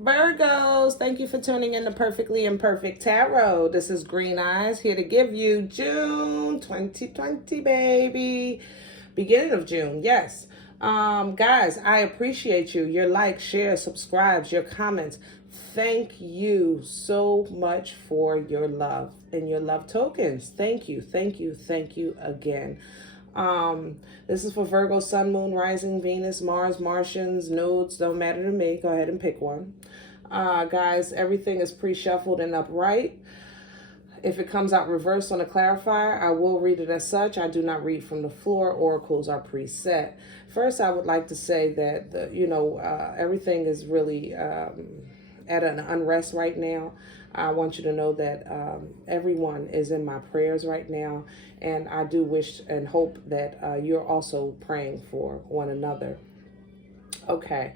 Virgos, thank you for tuning in to Perfectly Imperfect Tarot. This is Green Eyes, here to give you June 2020, baby. Beginning of June, yes. Guys, I appreciate you. Your likes, shares, subscribes, your comments. Thank you so much for your love and your love tokens. Thank you, thank you, thank you again. This is for Virgo, Sun, Moon, Rising, Venus, Mars, Martians, nodes, don't matter to me. Go ahead and pick one. Guys, everything is pre-shuffled and upright. If it comes out reversed on a clarifier, I will read it as such. I do not read from the floor. Oracles are preset. First, I would like to say that, everything is really at an unrest right now. I want you to know that everyone is in my prayers right now. And I do wish and hope that you're also praying for one another. Okay.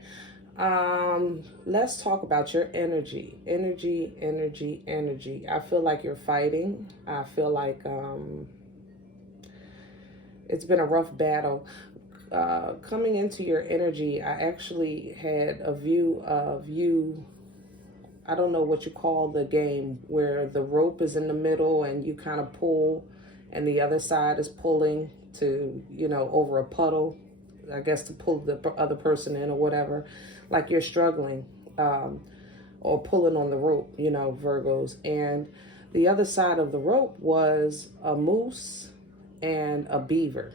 Let's talk about your energy. Energy. I feel like you're fighting. I feel like it's been a rough battle. Coming into your energy, I actually had a view of you. I don't know what you call the game where the rope is in the middle and you kind of pull and the other side is pulling to, over a puddle, I guess, to pull the other person in or whatever. Like you're struggling or pulling on the rope, Virgos. And the other side of the rope was a moose and a beaver.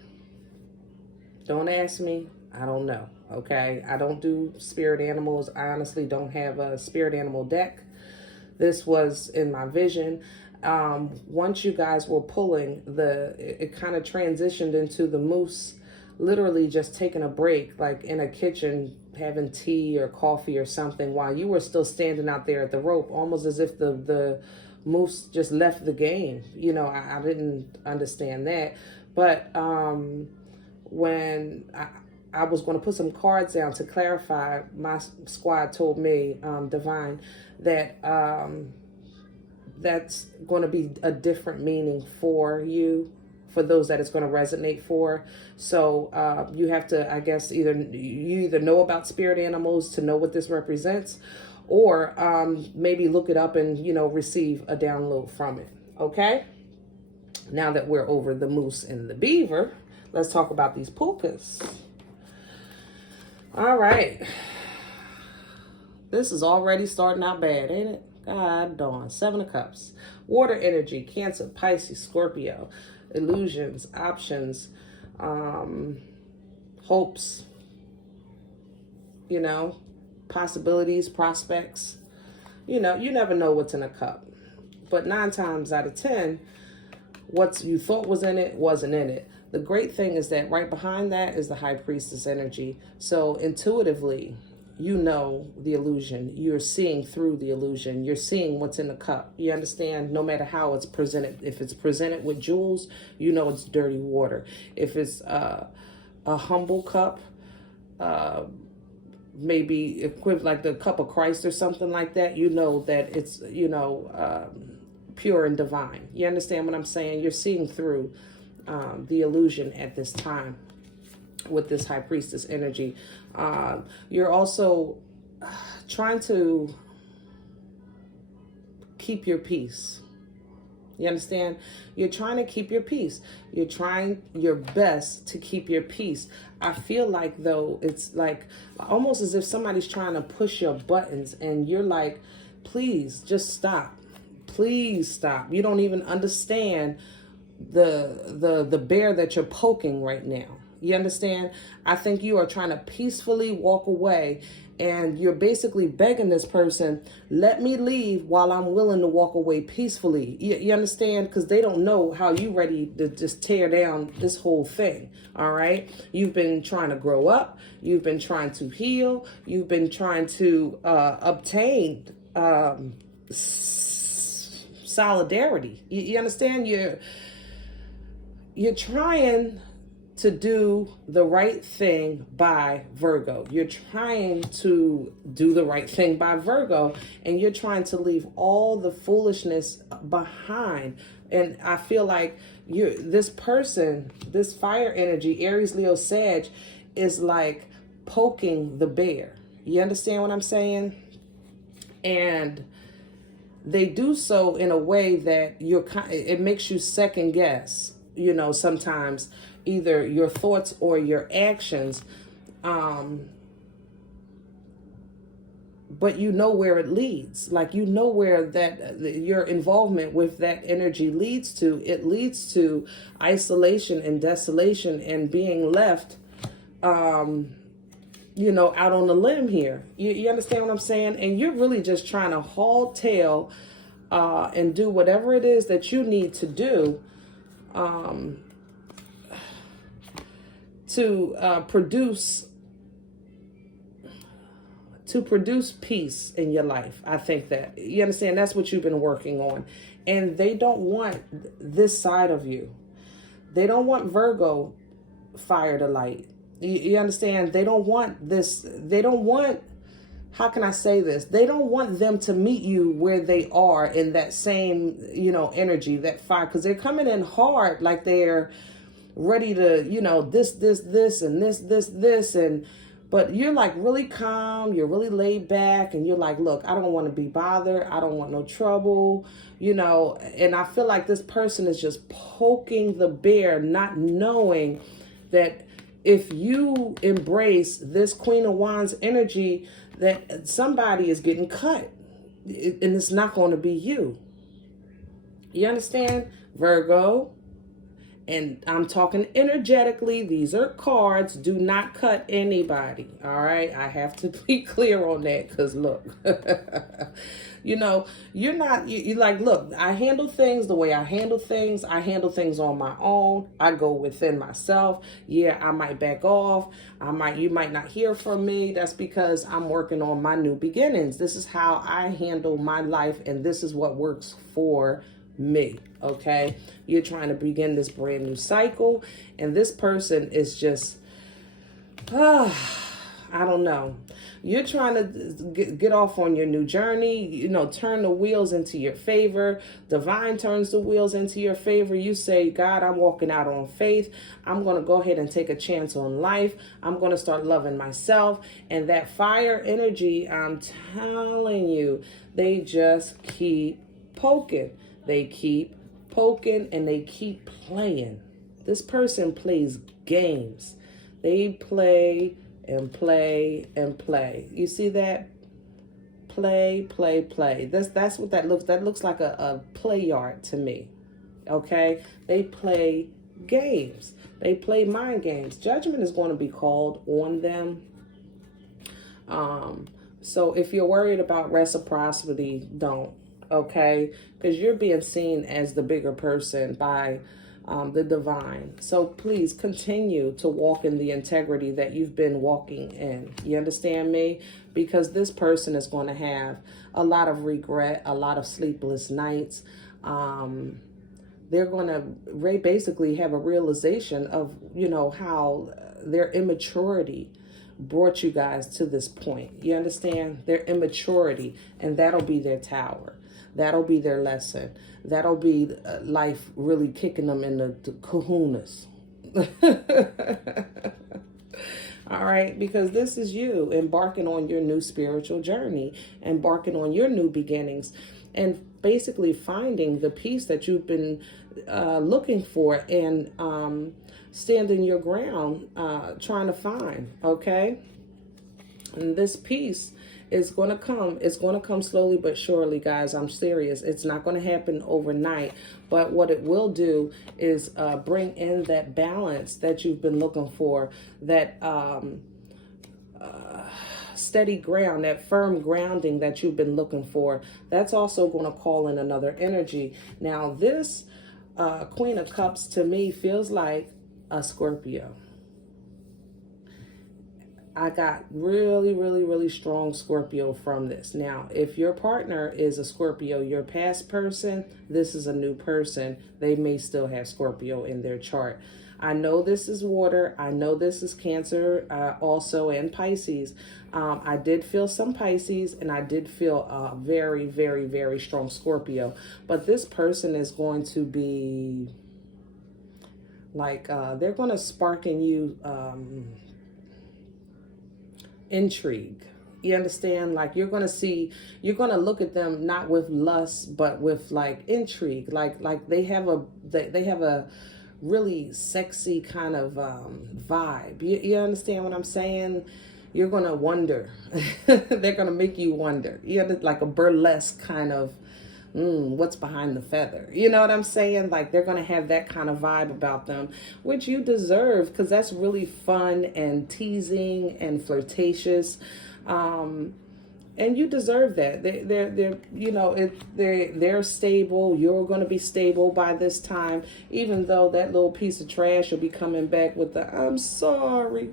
Don't ask me. I don't know. Okay. I don't do spirit animals. I honestly don't have a spirit animal deck. This was in my vision. Once you guys were pulling, it kind of transitioned into the moose literally just taking a break, like in a kitchen, having tea or coffee or something, while you were still standing out there at the rope, almost as if the moose just left the game. I didn't understand that. But when I was going to put some cards down to clarify, my squad told me, Divine, that that's going to be a different meaning for you, for those that it's going to resonate for. So you have to, I guess, you either know about spirit animals to know what this represents, or maybe look it up and, receive a download from it. Okay? Now that we're over the moose and the beaver, let's talk about these pukas. All right. This is already starting out bad, ain't it? God darn. 7 of Cups. Water energy, Cancer, Pisces, Scorpio. Illusions, options, hopes, possibilities, prospects. You never know what's in a cup. But 9 times out of 10, what you thought was in it wasn't in it. The great thing is that right behind that is the High Priestess energy. So intuitively, the illusion. You're seeing through the illusion. You're seeing what's in the cup. You understand? No matter how it's presented. If it's presented with jewels, it's dirty water. If it's a humble cup, maybe equivalent like the cup of Christ or something like that, that it's, pure and divine. You understand what I'm saying? You're seeing through the illusion at this time with this High Priestess energy. You're also trying to keep your peace. You understand? You're trying to keep your peace. You're trying your best to keep your peace. I feel like, though, it's like almost as if somebody's trying to push your buttons and you're like, please just stop. Please stop. You don't even understand the bear that you're poking right now. You understand? I think you are trying to peacefully walk away, and you're basically begging this person, let me leave while I'm willing to walk away peacefully. You understand? Because they don't know how you ready to just tear down this whole thing. All right? You've been trying to grow up. You've been trying to heal. You've been trying to obtain solidarity. You understand? You're trying to do the right thing by Virgo. You're trying to do the right thing by Virgo, and you're trying to leave all the foolishness behind. And I feel like this person, this fire energy, Aries, Leo, Sag, is like poking the bear. You understand what I'm saying? And they do so in a way that it makes you second guess, sometimes either your thoughts or your actions. But you know where it leads. Like, you know where your involvement with that energy leads to. It leads to isolation and desolation and being left, out on the limb here. You understand what I'm saying? And you're really just trying to haul tail and do whatever it is that you need to do to produce peace in your life. I think that, you understand, that's what you've been working on. And they don't want this side of you. They don't want Virgo fire to light. You understand? They don't want this. They don't want, how can I say this? They don't want them to meet you where they are in that same, energy, that fire. Because they're coming in hard, like they're ready to, this, and this. But you're like really calm, you're really laid back, and you're like, look, I don't want to be bothered. I don't want no trouble, and I feel like this person is just poking the bear, not knowing that if you embrace this Queen of Wands energy, that somebody is getting cut, and it's not going to be you. You understand, Virgo? And I'm talking energetically. These are cards. Do not cut anybody. All right. I have to be clear on that, because look, you're not, you like, look, I handle things the way I handle things. I handle things on my own. I go within myself. Yeah, I might back off. You might not hear from me. That's because I'm working on my new beginnings. This is how I handle my life, and this is what works for me. Okay, you're trying to begin this brand new cycle, and this person is just I don't know, you're trying to get off on your new journey, turn the wheels into your favor. Divine turns the wheels into your favor. You say, God, I'm walking out on faith. I'm going to go ahead and take a chance on life. I'm going to start loving myself. And that fire energy, I'm telling you, they just keep poking. They keep poking, and they keep playing. This person plays games. They play and play and play. You see that? Play, play, play. That's what that looks. That looks like a play yard to me. Okay? They play games. They play mind games. Judgment is going to be called on them. So if you're worried about reciprocity, don't. Okay, because you're being seen as the bigger person by the divine. So please continue to walk in the integrity that you've been walking in. You understand me? Because this person is going to have a lot of regret, a lot of sleepless nights. They're going to basically have a realization of, how their immaturity brought you guys to this point. You understand? Their immaturity, and that'll be their tower. That'll be their lesson. That'll be life really kicking them in the kahunas. All right, because this is you embarking on your new spiritual journey, embarking on your new beginnings, and basically finding the peace that you've been looking for, and standing your ground, trying to find. Okay, and this peace is going to come. It's going to come slowly but surely, guys. I'm serious. It's not going to happen overnight. But what it will do is bring in that balance that you've been looking for, that steady ground, that firm grounding that you've been looking for. That's also going to call in another energy. Now, this Queen of Cups to me feels like a Scorpio. I got really, really, really strong Scorpio from this. Now, if your partner is a Scorpio, your past person, this is a new person. They may still have Scorpio in their chart. I know this is water. I know this is Cancer also, and Pisces. I did feel some Pisces, and I did feel a very, very, very strong Scorpio. But this person is going to be like, they're going to spark in you intrigue. You understand? Like, you're going to look at them not with lust, but with like intrigue. Like they have a really sexy kind of vibe. You understand what I'm saying? You're going to wonder. They're going to make you wonder. You know, like a burlesque kind of, what's behind the feather? You know what I'm saying? Like, they're going to have that kind of vibe about them, which you deserve, because that's really fun and teasing and flirtatious. And you deserve that. They're you know, they're stable. You're going to be stable by this time, even though that little piece of trash will be coming back with the "I'm sorry."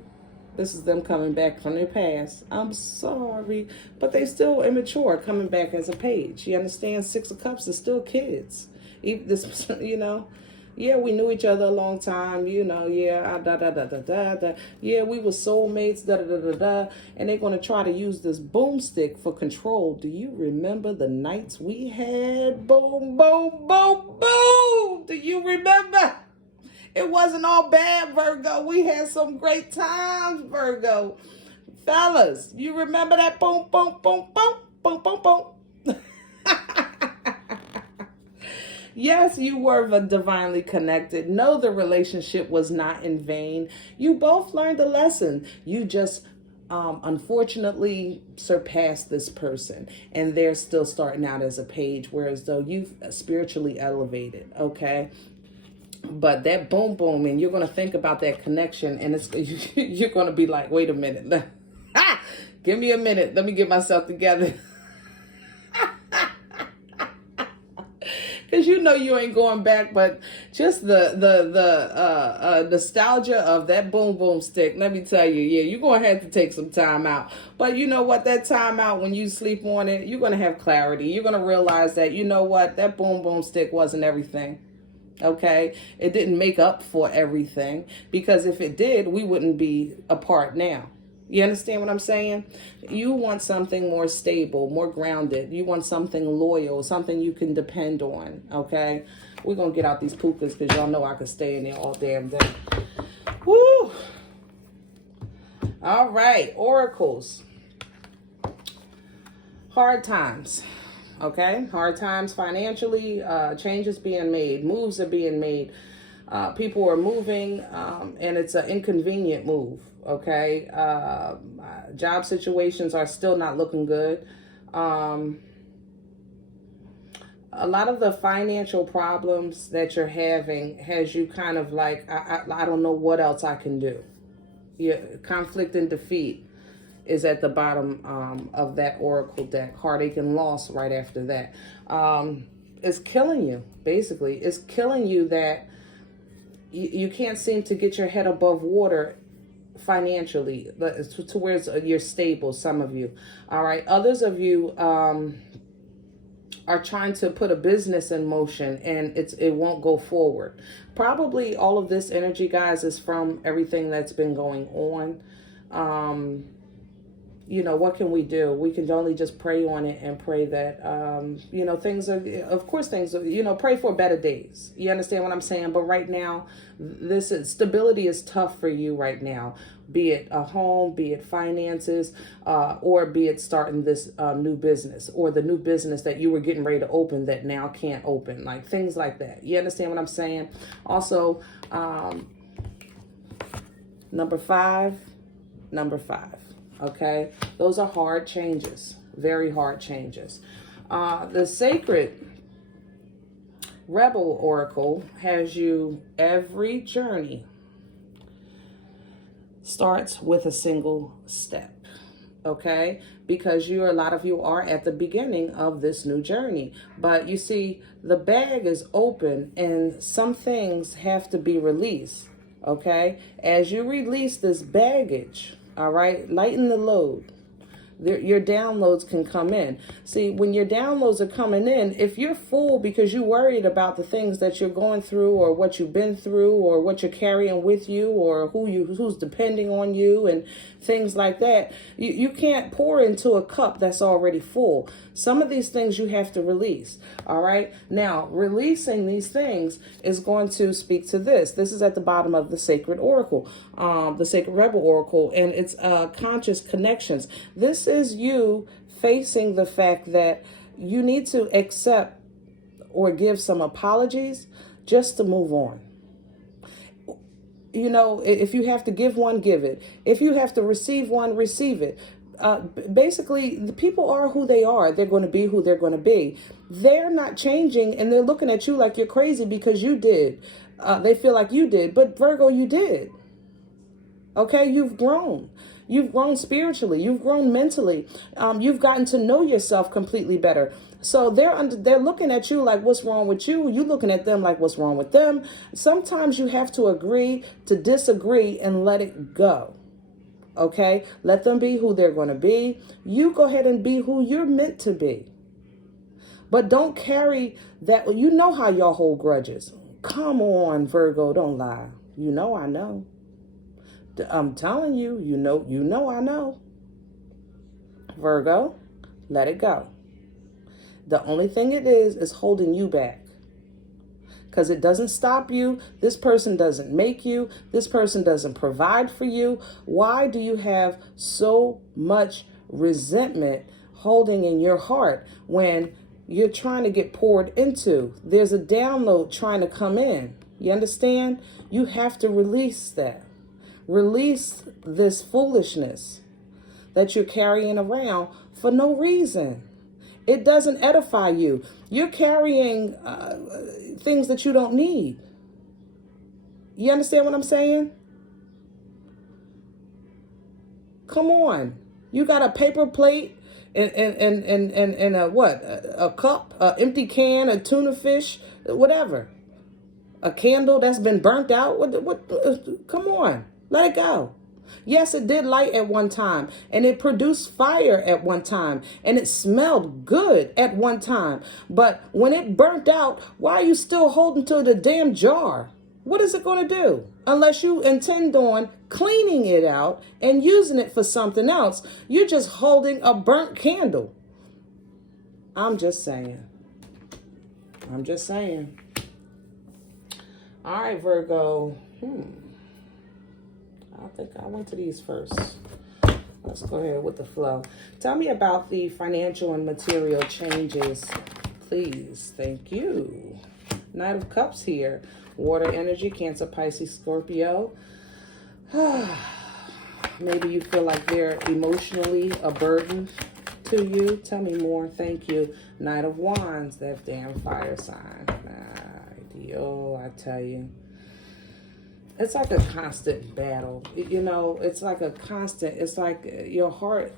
This is them coming back from their past. "I'm sorry," but they still immature, coming back as a page. You understand? Six of Cups is still kids. Even this, you know. Yeah, we knew each other a long time, you know, yeah, yeah, we were soulmates, and they're going to try to use this boomstick for control. Do you remember the nights we had? Boom, boom, boom, boom. Do you remember? It wasn't all bad, Virgo. We had some great times, Virgo. Fellas, you remember that? Boom, boom, boom, boom, boom, boom, boom. Yes, you were divinely connected. No, the relationship was not in vain. You both learned a lesson. You just unfortunately surpassed this person, and they're still starting out as a page, whereas though you've spiritually elevated, okay? But that boom boom, and you're going to think about that connection, and it's you're going to be like, wait a minute. Give me a minute. Let me get myself together. Because you know you ain't going back, but just the nostalgia of that boom boom stick, let me tell you, yeah, you're going to have to take some time out. But you know what? That time out, when you sleep on it, you're going to have clarity. You're going to realize that, you know what? That boom boom stick wasn't everything. Okay? It didn't make up for everything. Because if it did, we wouldn't be apart now. You understand what I'm saying? You want something more stable, more grounded. You want something loyal, something you can depend on, okay? We're going to get out these pukas because y'all know I could stay in there all damn day. Woo! All right, oracles. Hard times, okay? Hard times financially, changes being made, moves are being made. People are moving, and it's an inconvenient move. Okay, job situations are still not looking good. A lot of the financial problems that you're having has you kind of like, I don't know what else I can do. Yeah, conflict and defeat is at the bottom of that oracle deck. Heartache and loss right after that. It's killing you, basically. It's killing you that you can't seem to get your head above water financially, to where you're stable. Some of you, all right. Others of you are trying to put a business in motion, and it won't go forward. Probably all of this energy, guys, is from everything that's been going on. You know, what can we do? We can only just pray on it and pray that, you know, things are, of course, things are, you know, pray for better days. You understand what I'm saying? But right now, stability is tough for you right now, be it a home, be it finances, or be it starting this new business, or the new business that you were getting ready to open that now can't open, like things like that. You understand what I'm saying? Also, number five. Okay, those are hard changes, very hard changes. The sacred rebel oracle has you, every journey starts with a single step. Okay, because a lot of you are at the beginning of this new journey, but you see the bag is open and some things have to be released. Okay, as you release this baggage, all right, lighten the load. Your downloads can come in. See, when your downloads are coming in, if you're full because you're worried about the things that you're going through, or what you've been through, or what you're carrying with you, or who's depending on you, and things like that, you can't pour into a cup that's already full. Some of these things you have to release. All right. Now, releasing these things is going to speak to this. This is at the bottom of the sacred oracle, the sacred rebel oracle, and it's conscious connections. This is you facing the fact that you need to accept or give some apologies just to move on. You know, if you have to give one, give it. If you have to receive one, receive it. Basically, the people are who they are. They're going to be who they're going to be. They're not changing, and they're looking at you like you're crazy because you did. They feel like you did. But Virgo, you did. Okay, you've grown. You've grown spiritually. You've grown mentally. You've gotten to know yourself completely better. So they're looking at you like, what's wrong with you? You looking at them like, what's wrong with them? Sometimes you have to agree to disagree and let it go. Okay, let them be who they're going to be. You go ahead and be who you're meant to be. But don't carry that. You know how y'all hold grudges. Come on, Virgo, don't lie. You know I know. I'm telling you, you know I know. Virgo, let it go. The only thing it is holding you back. Because it doesn't stop you. This person doesn't make you. This person doesn't provide for you. Why do you have so much resentment holding in your heart when you're trying to get poured into? There's a download trying to come in. You understand? You have to release that. Release this foolishness that you're carrying around for no reason. It doesn't edify you. You're carrying things that you don't need. You understand what I'm saying? Come on. You got a paper plate and a what? A cup, an empty can, a tuna fish, whatever. A candle that's been burnt out. What? Come on. Let it go. Yes, it did light at one time, and it produced fire at one time, and it smelled good at one time. But when it burnt out, why are you still holding to the damn jar? What is it going to do? Unless you intend on cleaning it out and using it for something else, you're just holding a burnt candle. I'm just saying. I'm just saying. All right, Virgo. I think I went to these first. Let's go ahead with the flow. Tell me about the financial and material changes, please. Thank you. Knight of Cups here. Water energy, Cancer, Pisces, Scorpio. Maybe you feel like they're emotionally a burden to you. Tell me more. Thank you. Knight of Wands, that damn fire sign. I tell you. It's like a constant battle, you know, it's like a constant, it's like your heart,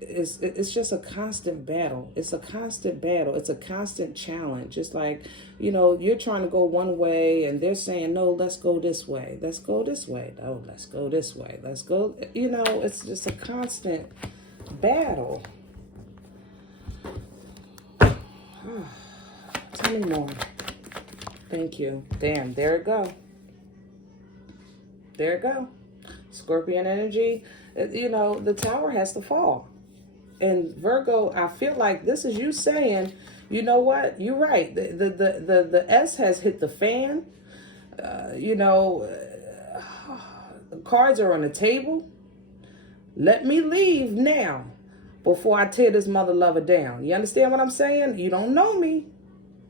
it's just a constant battle. It's a constant battle. It's a constant challenge. It's like, you know, you're trying to go one way and they're saying, no, let's go this way. Let's go this way. No, let's go this way. Let's go, you know, it's just a constant battle. Tell me more. Thank you. Damn, there it go. There it go. Scorpion energy. You know, the tower has to fall. And Virgo, I feel like this is you saying, you know what? You're right. The S has hit the fan. You know, the cards are on the table. Let me leave now before I tear this mother lover down. You understand what I'm saying? You don't know me.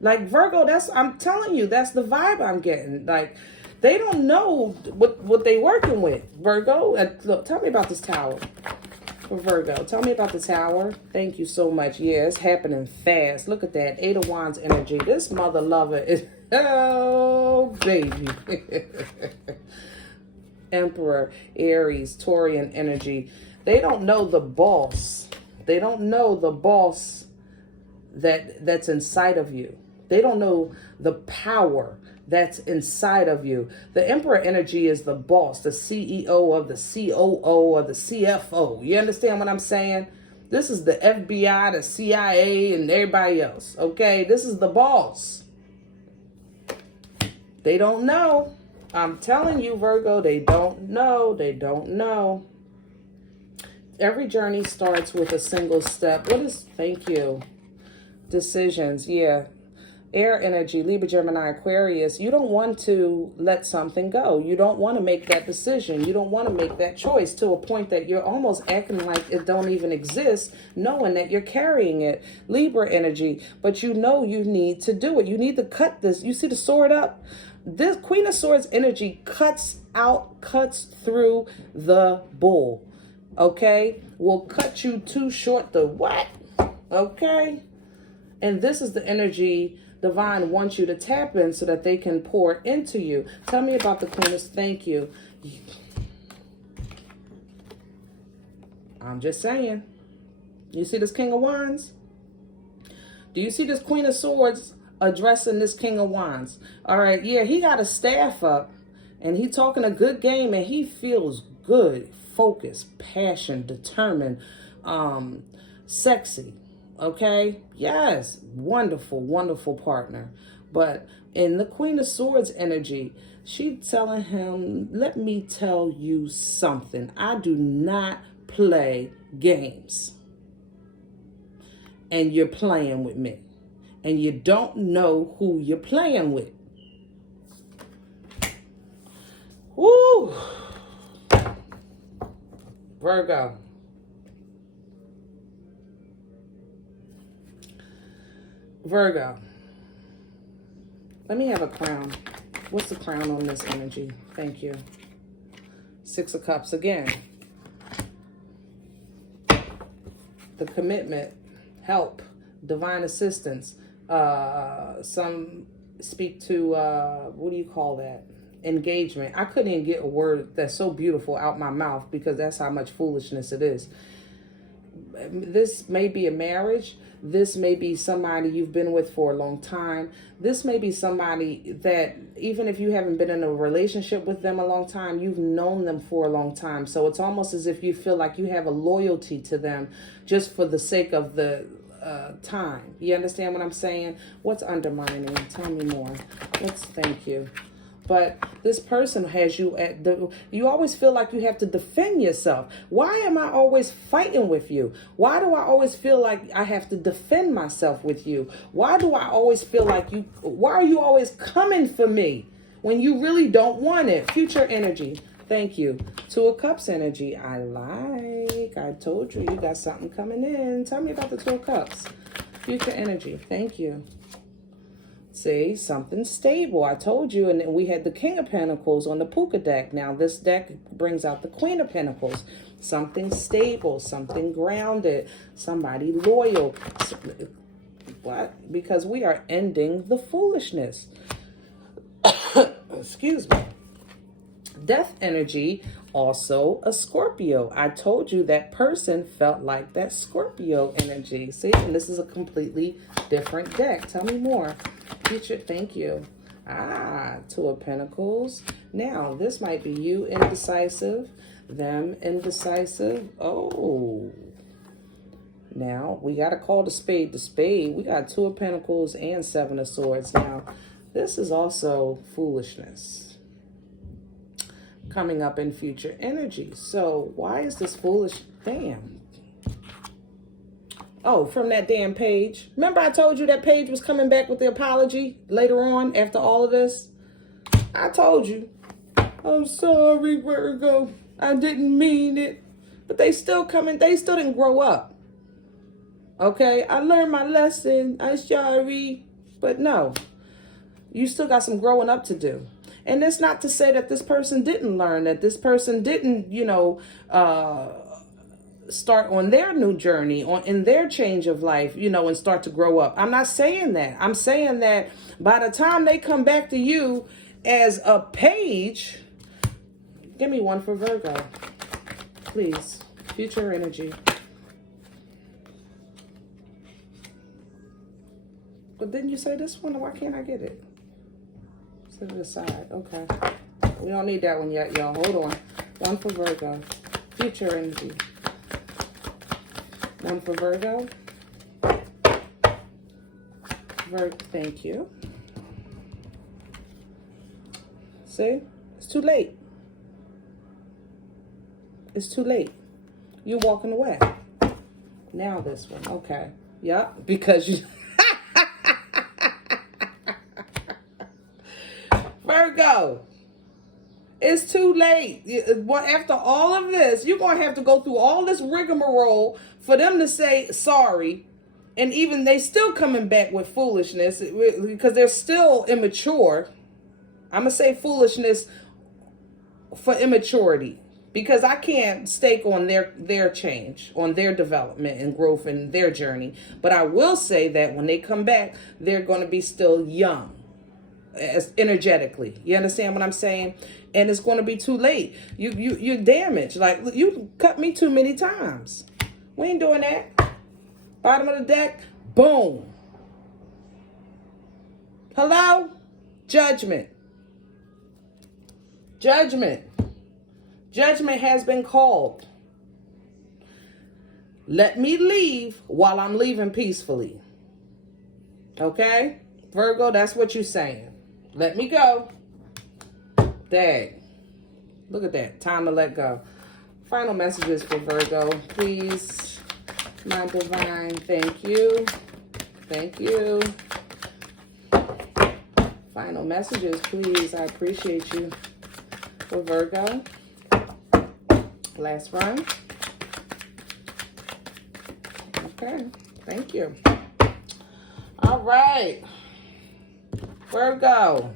Like Virgo, I'm telling you, that's the vibe I'm getting. Like, they don't know what they working with, Virgo. Look, tell me about this tower for Virgo. Tell me about the tower. Thank you so much. Yeah, it's happening fast. Look at that. 8 of Wands energy. This mother lover is, oh, baby. Emperor, Aries, Taurian energy. They don't know the boss. They don't know the boss that's inside of you. They don't know the power that's inside of you. The Emperor energy is the boss, the CEO of the COO or the CFO. You understand what I'm saying? This is the FBI, the CIA, and everybody else. Okay, this is the boss. They don't know. I'm telling you, Virgo, they don't know. They don't know. Every journey starts with a single step. Thank you. Decisions, yeah. Air energy, Libra, Gemini, Aquarius, you don't want to let something go. You don't want to make that decision. You don't want to make that choice to a point that you're almost acting like it don't even exist, knowing that you're carrying it. Libra energy, but you know you need to do it. You need to cut this. You see the sword up? This Queen of Swords energy cuts through the bull. Okay? Will cut you too short the what? Okay? And this is the energy Divine wants you to tap in so that they can pour into you. Tell me about the Queen of... Thank you. I'm just saying. You see this King of Wands? Do you see this Queen of Swords addressing this King of Wands? All right, yeah, he got a staff up and he talking a good game and he feels good, focused, passionate, determined, sexy. Okay, yes, wonderful, wonderful partner. But in the Queen of Swords energy, she's telling him, let me tell you something. I do not play games. And you're playing with me. And you don't know who you're playing with. Woo! Virgo. Virgo. Let me have a crown. What's the crown on this energy? Thank you. Six of Cups again. The commitment, help, divine assistance. Some speak to, what do you call that? Engagement. I couldn't even get a word that's so beautiful out my mouth because that's how much foolishness it is. This may be a marriage. This may be somebody you've been with for a long time. This may be somebody that even if you haven't been in a relationship with them a long time, you've known them for a long time. So it's almost as if you feel like you have a loyalty to them just for the sake of the time. You understand what I'm saying? What's undermining? Tell me more. Thank you. But this person has you at you always feel like you have to defend yourself. Why am I always fighting with you? Why do I always feel like I have to defend myself with you? Why do I always feel like why are you always coming for me when you really don't want it? Future energy. Thank you. Two of Cups energy. I like. I told you got something coming in. Tell me about the Two of Cups. Future energy. Thank you. See, something stable. I told you, and then we had the King of Pentacles on the Puka deck. Now this deck brings out the Queen of Pentacles. Something stable, something grounded, somebody loyal. What? Because we are ending the foolishness. Excuse me. Death energy, also a Scorpio. I told you that person felt like that Scorpio energy. See, and this is a completely different deck. Tell me more. Future, thank you. Two of Pentacles. Now, this might be you indecisive, them indecisive. Oh. Now, we got to call the spade the spade. We got Two of Pentacles and Seven of Swords. Now, this is also foolishness coming up in future energy. So, why is this foolish? Damn. Oh, from that damn page. Remember I told you that page was coming back with the apology later on after all of this? I told you. I'm sorry, Virgo. I didn't mean it. But they still coming. They still didn't grow up. Okay? I learned my lesson. I'm sorry. But no. You still got some growing up to do. And it's not to say that this person didn't learn, that this person didn't, start on their new journey, in their change of life, and start to grow up. I'm not saying that. I'm saying that by the time they come back to you as a page, give me one for Virgo, please. Future energy. But didn't you say this one? Why can't I get it? Set it aside. Okay. We don't need that one yet, y'all. Hold on. One for Virgo. Future energy. One for Virgo. Thank you. See? It's too late. It's too late. You're walking away. Now this one. Okay. Yep. Because you... Virgo, it's too late. After all of this, you're going to have to go through all this rigmarole for them to say sorry. And even they still coming back with foolishness because they're still immature. I'm going to say foolishness for immaturity, because I can't stake on their change, on their development and growth and their journey. But I will say that when they come back, they're going to be still young, as energetically. You understand what I'm saying? And it's going to be too late. You're damaged. Like, you cut me too many times. We ain't doing that. Bottom of the deck, boom. Hello? Judgment. Judgment. Judgment has been called. Let me leave while I'm leaving peacefully. Okay? Virgo, that's what you're saying. Let me go. Dang. Look at that. Time to let go. Final messages for Virgo, please. My divine, thank you. Thank you. Final messages, please. I appreciate you. For Virgo. Last run. Okay. Thank you. All right. Virgo.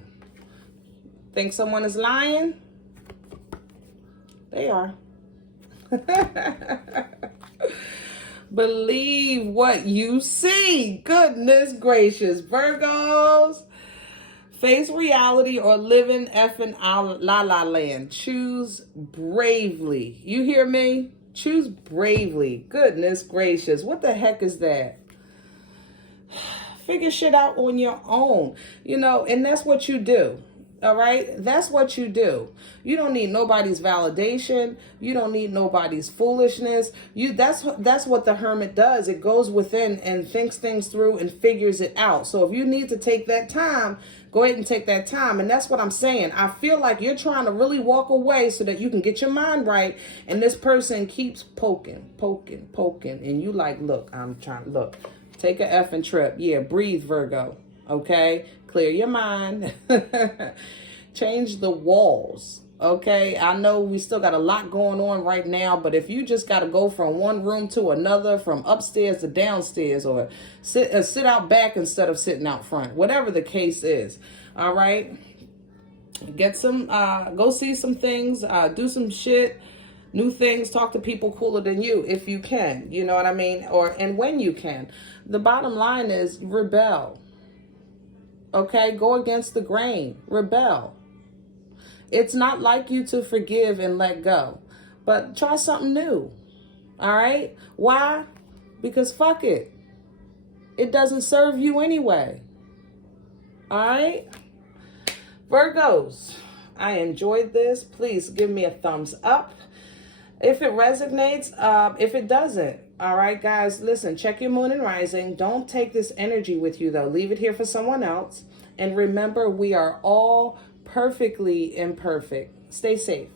Think someone is lying? They are. Believe what you see. Goodness gracious. Virgos. Face reality or live in effing la la land. Choose bravely. You hear me? Choose bravely. Goodness gracious. What the heck is that? Figure shit out on your own. You know, and that's what you do. All right? That's what you do. You don't need nobody's validation. You don't need nobody's foolishness. That's what the hermit does. It goes within and thinks things through and figures it out. So if you need to take that time, go ahead and take that time. And that's what I'm saying. I feel like you're trying to really walk away so that you can get your mind right. And this person keeps poking. And you like, look, I'm trying to look. Take a effing trip. Yeah, breathe, Virgo. Okay? Clear your mind. Change the walls. Okay? I know we still got a lot going on right now, but if you just got to go from one room to another, from upstairs to downstairs, or sit out back instead of sitting out front, whatever the case is, all right? Get some, go see some things, do some shit, new things, talk to people cooler than you if you can, you know what I mean? And when you can. The bottom line is rebel. Okay? Go against the grain. Rebel. It's not like you to forgive and let go. But try something new. All right? Why? Because fuck it. It doesn't serve you anyway. All right? Virgos, I enjoyed this. Please give me a thumbs up if it resonates. If it doesn't, all right, guys, listen, check your moon and rising. Don't take this energy with you, though. Leave it here for someone else. And remember, we are all perfectly imperfect. Stay safe.